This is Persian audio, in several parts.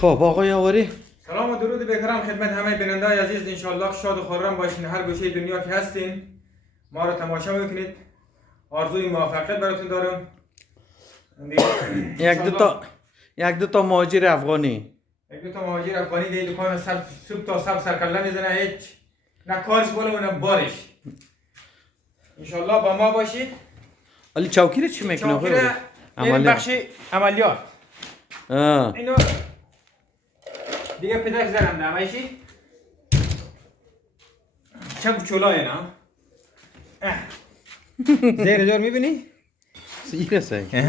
خب آقای آوری سلام و درود بکرم خدمت همه بیننده‌های عزیز. انشالله شاد و خرم باشین هر گوشه دنیا که هستین. ما رو تماشا بکنید. آرزوی موفقیت براتون دارم. یک دو تا مهاجر افغانی دی دکان صبح تا صبح سرکله میزنه، هیچ نه کارش بالا و نه بارش. انشالله با ما باشید. ولی چوکی رو چی میکنه؟ چوکی رو این بخش عملیات. اینو دیگه پدرش زدم نمایشی چه چولای نه زیر دار میبینی؟ سیره سیما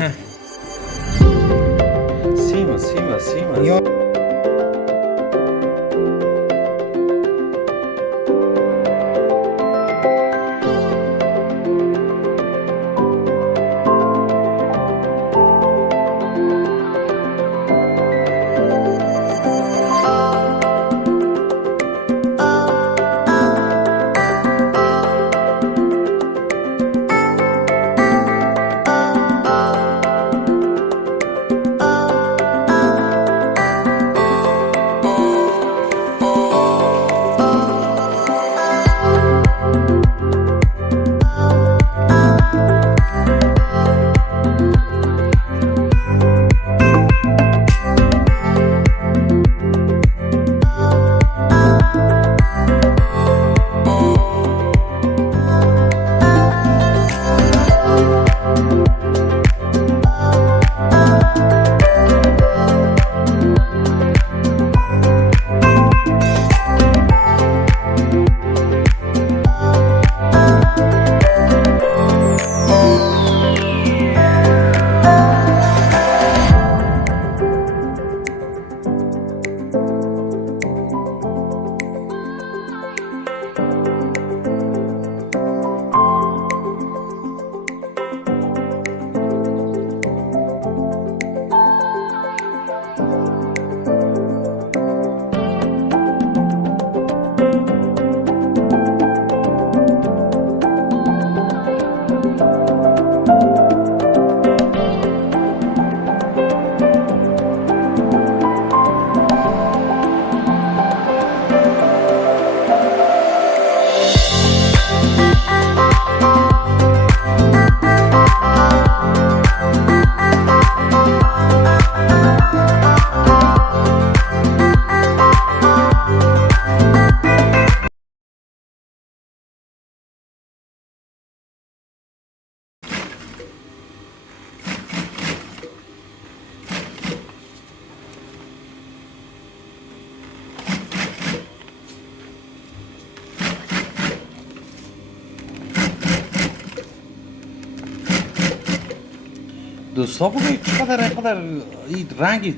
دوستا بگوید چقدر این رنگی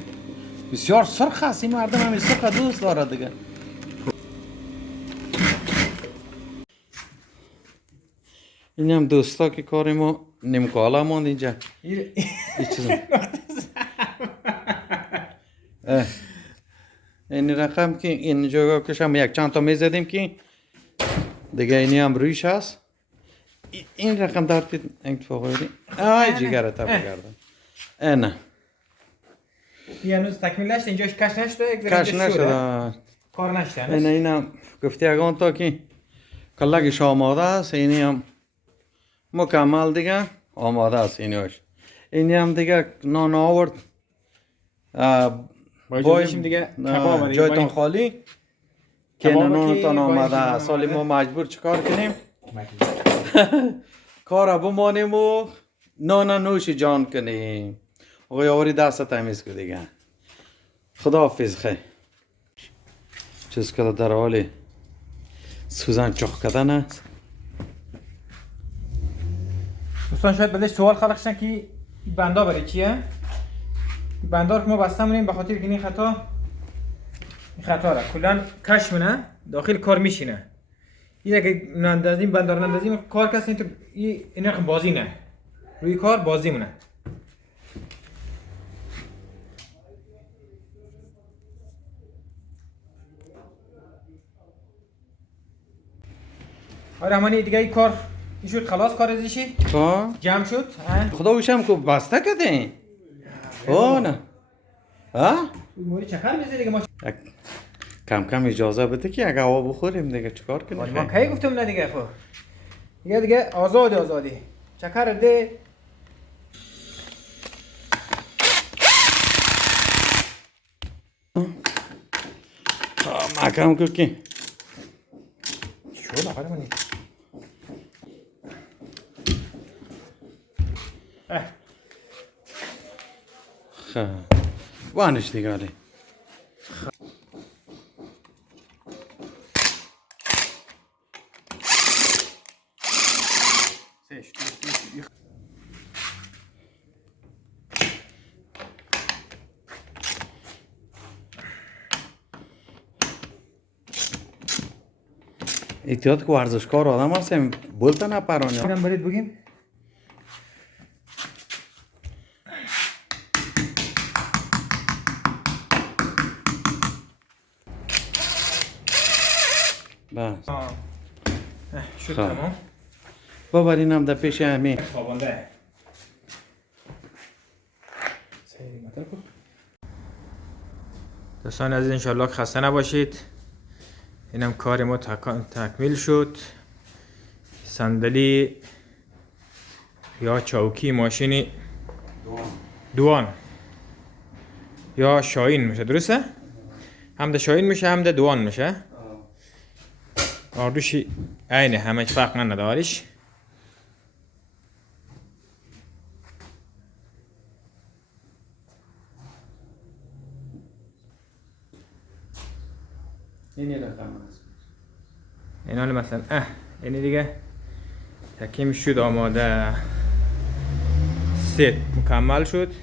بسیار سرخ است. این مردم همین سرخ دوست داره دیگه. این هم دوستا که کار ما نمکالا ماند اینجا. این این رقم که اینجا کشم یک چند تا میزدیم که دیگه اینی هم رویش هست. این رقم دارید اتفاق بیاری آی جیگره تا بگردم نه این هنوز تکمیل نشده، اینجاش کش نشده، کش نشده، کار نشده. این هم گفتی اگه تا که کلگش آماده است، اینی هم مکمل دیگه آماده است. اینی هم دیگه نان آورد دیگه جایتان خالی که نانتان آمده. سالی ما مجبور چیکار کنیم؟ کار بمانیم و نان نوش جان کنیم. آقای آوری دست تمیز که دیگه. خدا حافظ خیلی چیز که در حال سوزن چخ کردن است. دوستان شاید بدش سوال خلق شدن که این بندا برای چیه؟ این بندا رو که ما بسته مونیم به خاطر که این خطا را کلان کش مونه داخل کار میشینه. این اگه نندازیم بندا رو نندازیم کار کسی این رقم بازی نه، روی کار بازی مونه. آره همانی دیگه این کار این شد، خلاص کار ازشی جمع شد. خدا وشم که بسته کردین. نه ها موری چکر میزه دیگه ما. کم کم اجازه بده که اگه هوا بخوریم دیگه چیکار کنیم؟ ما کی گفتم نه دیگه خب. دیگه آزادی. چکر ده. محکم کن که شو بقیده منی. خب وانش دیگه آلی احتیاط که ورزشکار آدم هستیم بولتا نپرانی اینم برید بگیم. بس شد تمام. ببرینم در پیش همین خوابانده. سیری متر کن. دوستان عزیز انشالله خسته نباشید. اینم کار ما تکمیل شد. صندلی یا چوکی ماشینی دوان یا شاهین میشه، درسته؟ هم ده شاهین میشه هم ده دوان میشه. آردوشی عینه همه فرق نداریش. اینی رقم هست این حالا مثلا اینی دیگه تکیم شد، آماده ست مکمل شد.